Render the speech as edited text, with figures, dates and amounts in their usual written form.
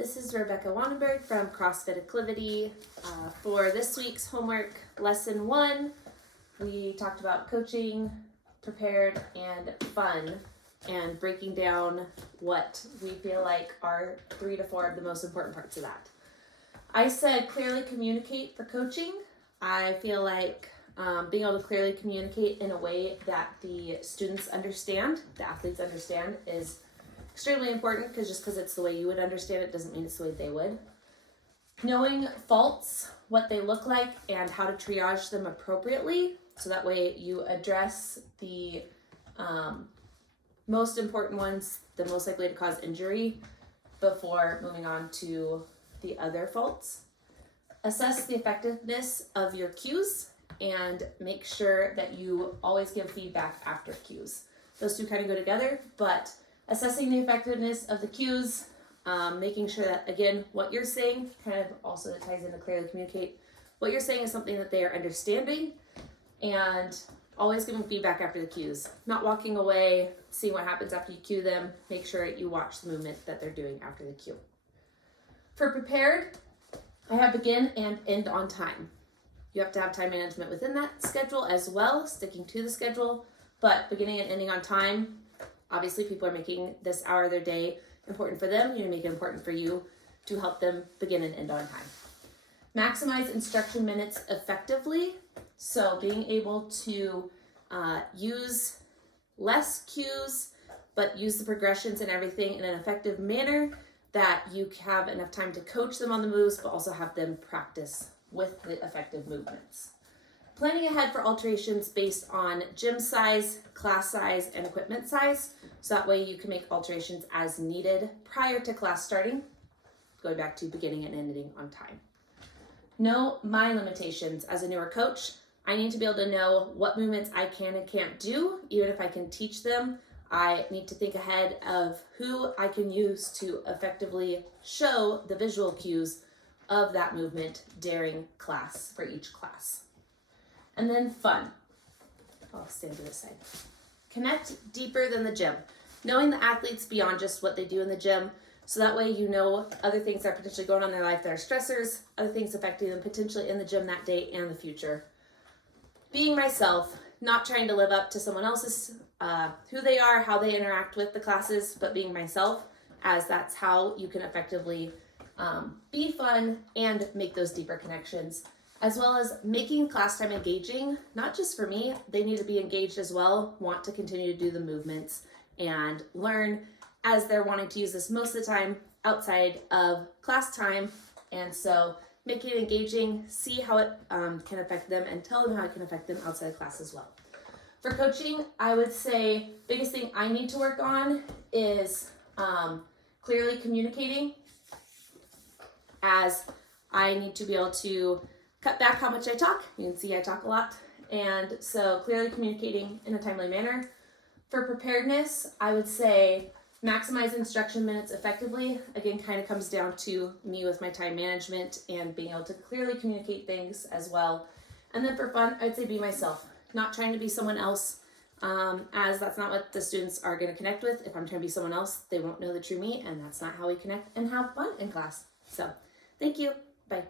This is Rebecca Wonenberg from CrossFit Acclivity. For this week's homework, lesson 1, we talked about coaching, prepared, and fun, and breaking down what we feel like are 3 to 4 of the most important parts of that. I said clearly communicate for coaching. I feel like being able to clearly communicate in a way that the students understand, the athletes understand, is extremely important, because just because it's the way you would understand it doesn't mean it's the way they would. Knowing faults, what they look like, and how to triage them appropriately, so that way you address the most important ones, the most likely to cause injury, before moving on to the other faults. Assess the effectiveness of your cues and make sure that you always give feedback after cues. Those two kind of go together, but assessing the effectiveness of the cues, making sure that, again, what you're saying kind of also ties into clearly communicate. What you're saying is something that they are understanding, and always giving feedback after the cues. Not walking away, seeing what happens after you cue them. Make sure you watch the movement that they're doing after the cue. For prepared, I have begin and end on time. You have to have time management within that schedule as well, sticking to the schedule, but beginning and ending on time. Obviously, people are making this hour of their day important for them. You make it important for you to help them begin and end on time. Maximize instruction minutes effectively. So being able to use less cues, but use the progressions and everything in an effective manner, that you have enough time to coach them on the moves, but also have them practice with the effective movements. Planning ahead for alterations based on gym size, class size, and equipment size. So that way you can make alterations as needed prior to class starting, going back to beginning and ending on time. Know my limitations as a newer coach. I need to be able to know what movements I can and can't do, even if I can teach them. I need to think ahead of who I can use to effectively show the visual cues of that movement during class for each class. And then fun. I'll stand to this side. Connect deeper than the gym. Knowing the athletes beyond just what they do in the gym, so that way you know other things that are potentially going on in their life that are stressors, other things affecting them potentially in the gym that day and the future. Being myself, not trying to live up to someone else's, who they are, how they interact with the classes, but being myself, as that's how you can effectively be fun and make those deeper connections, as well as making class time engaging. Not just for me, they need to be engaged as well, want to continue to do the movements and learn as they're wanting to use this most of the time outside of class time. And so make it engaging, see how it can affect them, and tell them how it can affect them outside of class as well. For coaching, I would say biggest thing I need to work on is clearly communicating, as I need to be able to cut back how much I talk. You can see I talk a lot. And so clearly communicating in a timely manner. For preparedness, I would say maximize instruction minutes effectively. Again, kind of comes down to me with my time management and being able to clearly communicate things as well. And then for fun, I'd say be myself, not trying to be someone else, as that's not what the students are going to connect with. If I'm trying to be someone else, they won't know the true me, and that's not how we connect and have fun in class. So thank you. Bye.